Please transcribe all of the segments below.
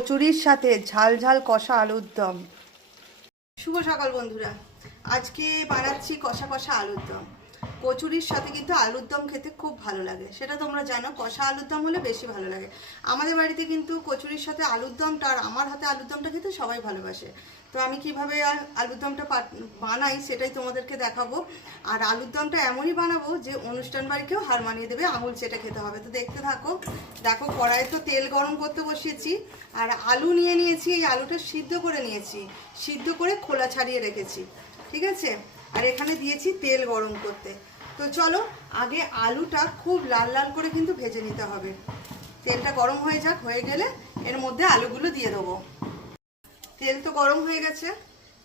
কচুরির সাথে ঝাল ঝাল কষা আলুর দম। শুভ সকাল বন্ধুরা। আজকে বানাচ্ছি কষা কষা আলুর দম। কচুরির সাথে কিন্তু আলুর দম খেতে খুব ভালো লাগে। সেটা তোমরা জানো, কষা আলুর দম হলে বেশি ভালো লাগে। আমাদের বাড়িতে কিন্তু কচুরির সাথে আলুর দমটা আর আমার হাতে আলুর দমটা খেতে সবাই ভালোবাসে। তো আমি কীভাবে আলুর দমটা বানাই সেটাই তোমাদেরকে দেখাবো। আর আলুর দমটা এমনই বানাবো যে অনুষ্ঠান বাড়িকেও হার মানিয়ে দেবে, আঙুল চেটে খেতে হবে। তো দেখতে থাকো, দেখো কড়াই তো তেল গরম করতে বসিয়েছি, আর আলু নিয়ে নিয়েছি, এই আলুটা সিদ্ধ করে নিয়েছি, সিদ্ধ করে খোলা ছাড়িয়ে রেখেছি, ঠিক আছে? আর এখানে দিয়েছি তেল গরম করতে। তো চলো, আগে আলুটা খুব লাল লাল করে কিন্তু ভেজে নিতে হবে। তেলটা গরম হয়ে যাক, হয়ে গেলে এর মধ্যে আলুগুলো দিয়ে দেবো। তেল তো গরম হয়ে গেছে,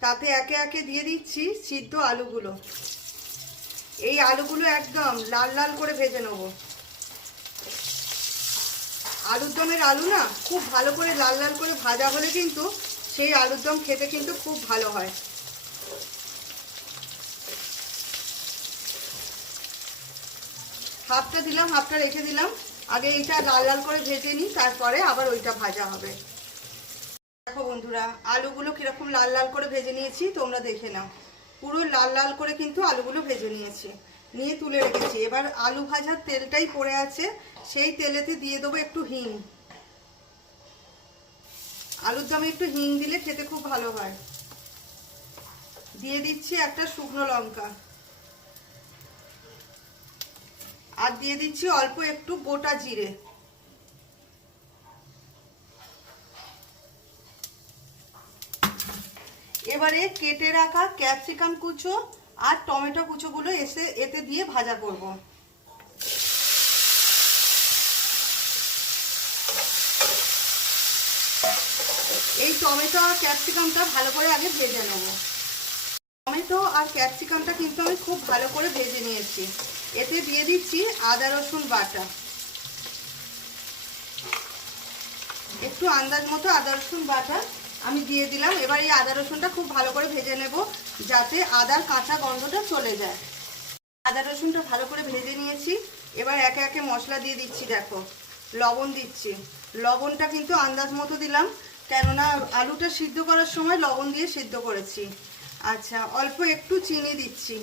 তাতে একে একে দিয়ে দিচ্ছি সিদ্ধ আলুগুলো। এই আলুগুলো একদম লাল লাল করে ভেজে নেব। আলুর দমের আলু না, খুব ভালো করে লাল লাল করে ভাজা হলে কিন্তু সেই আলুর দম খেতে কিন্তু খুব ভালো হয়। হাফটা দিলাম, হাফটা রেখে দিলাম। আগে এইটা লাল লাল করে ভেজে নিই, তারপরে আবার ওইটা ভাজা হবে। দেখো বন্ধুরা, আলুগুলো কীরকম লাল লাল করে ভেজে নিয়েছি, তোমরা দেখে নাও। পুরো লাল লাল করে কিন্তু আলুগুলো ভেজে নিয়েছি, নিয়ে তুলে রেখেছি। এবার আলু ভাজার তেলটাই পড়ে আছে, সেই তেলেতে দিয়ে দেবো একটু হিং। আলুর দমে একটু হিং দিলে খেতে খুব ভালো হয়। দিয়ে দিচ্ছি একটা শুকনো লঙ্কা। আর দিয়ে দিচ্ছি অল্প একটু গোটা জিরে। এবারে কেটে রাখা ক্যাপসিকাম কুচো আর টমেটো কুচোগুলো এসে এতে দিয়ে ভাজা করব। এই টমেটো আর ক্যাপসিকামটা ভালো করে আগে ভেজে নেব। টমেটো আর ক্যাপসিকামটা কিন্তু আমি খুব ভালো করে ভেজে নিয়েছি। এতে দিয়ে দিচ্ছি আদা, রসুন বাটা। একটু আন্দাজ মতো আদা, রসুন বাটা। আমি দিয়ে দিলাম। এবার এই আদা রসুনটা খুব ভালো করে ভেজে নেব, যাতে আদার কাঁচা গন্ধটা চলে যায়। আদা রসুনটা ভালো করে ভেজে নিয়েছি। এবার একে একে মশলা দিয়ে দিচ্ছি, দেখো। লবণ দিচ্ছি। লবণটা কিন্তু আন্দাজ মতো দিলাম, কেননা আলুটা সিদ্ধ করার সময় লবণ দিয়ে সিদ্ধ করেছি। আচ্ছা অল্প একটু চিনি দিচ্ছি।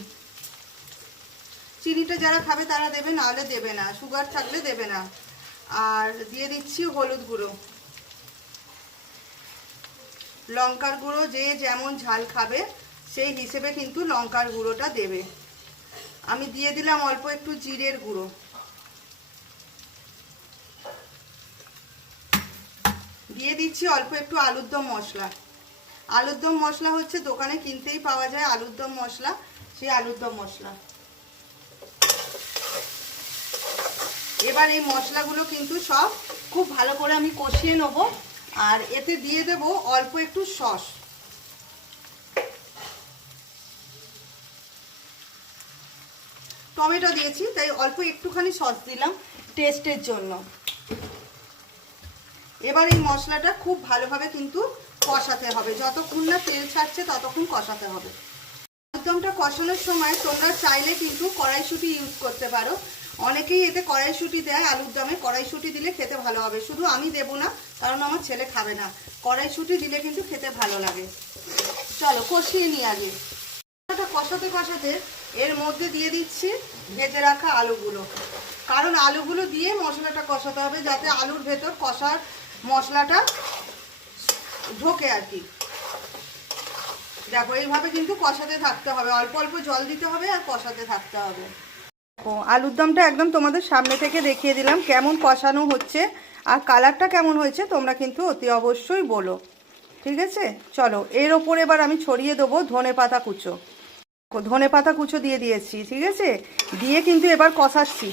চিনিটা যারা খাবে তারা দেবে, নাহলে দেবে না। সুগার থাকলে দেবে না। আর দিয়ে দিচ্ছি হলুদ গুঁড়ো। লঙ্কার গুঁড়ো যে যেমন ঝাল খাবে, সেই হিসেবে কিন্তু লঙ্কার গুঁড়োটা দেবে। আমি দিয়ে দিলাম অল্প একটু জিরের গুঁড়ো। দিয়ে দিচ্ছি অল্প একটু আলুর দম মশলা। আলুর দম মশলা হচ্ছে দোকানে কিনতেই পাওয়া যায় আলুর দম মশলা, সেই আলুর দম মশলা। এবার এই মশলাগুলো কিন্তু সব খুব ভালো করে আমি কষিয়ে নেব। আর এতে দিয়ে দেব অল্প একটু সস। টমেটো দিয়েছি, তাই অল্প একটুখানি সস দিলাম টেস্টের জন্য। এবার এই মশলাটা খুব ভালোভাবে কিন্তু কষাতে হবে। যতক্ষণ না তেল ছাড়ছে ততক্ষণ কষাতে হবে। আলুরদমটা কষানোর সময় তোমরা চাইলে কিন্তু কড়াইশুঁটি ইউজ করতে পারো। অনেকেই এতে কড়াইশুঁটি দেয়, আলুর দমে কড়াইশুঁটি দিলে খেতে ভালো হবে। শুধু আমি দেব না, কারণ আমার ছেলে খাবে না। কড়াইশুঁটি দিলে কিন্তু খেতে ভালো লাগে। চলো, কষিয়ে নিই আগে। কষাতে কষাতে এর মধ্যে দিয়ে দিচ্ছি ভেজে রাখা আলুগুলো। কারণ আলুগুলো দিয়ে মশলাটা কষাতে হবে, যাতে আলুর ভেতর কষার মশলাটা ঢোকে আর কি। দেখো, এইভাবে কিন্তু কষাতে থাকতে হবে। অল্প অল্প জল দিতে হবে আর কষাতে থাকতে হবে। ও আলুর দমটা একদম তোমাদের সামনে থেকে দেখিয়ে দিলাম কেমন কষানো হচ্ছে আর কালারটা কেমন হয়েছে তোমরা কিন্তু অতি অবশ্যই বলো। ঠিক আছে? চলো, এর ওপর এবার আমি ছড়িয়ে দেবো ধনে পাতা কুচো। ধনে পাতা কুচো দিয়ে দিয়েছি, ঠিক আছে? দিয়ে কিন্তু এবার কষাচ্ছি।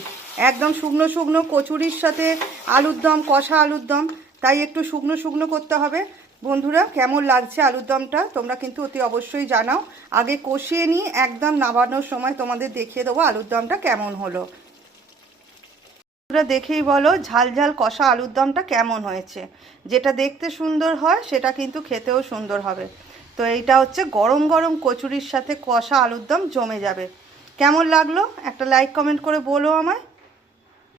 একদম শুকনো শুকনো কচুরির সাথে আলুর দম কষা আলুর দম তাই একটু শুকনো শুকনো করতে হবে। বন্ধুরা, কেমন লাগছে আলুর দমটা? তোমরা কিন্তু অতি অবশ্যই জানাও। আগে কষিয়ে নিই, একদম নামানোর সময় তোমাদের দেখিয়ে দেবো আলুর দমটা কেমন হলো। তোমরা দেখেই বলো, ঝাল ঝাল কষা আলুর দমটা কেমন হয়েছে। যেটা দেখতে সুন্দর হয়, সেটা কিন্তু খেতেও সুন্দর হবে। তো এইটা হচ্ছে গরম গরম কচুরির সাথে কষা আলুর দম জমে যাবে। কেমন লাগল? একটা লাইক কমেন্ট করে বলো আমায়।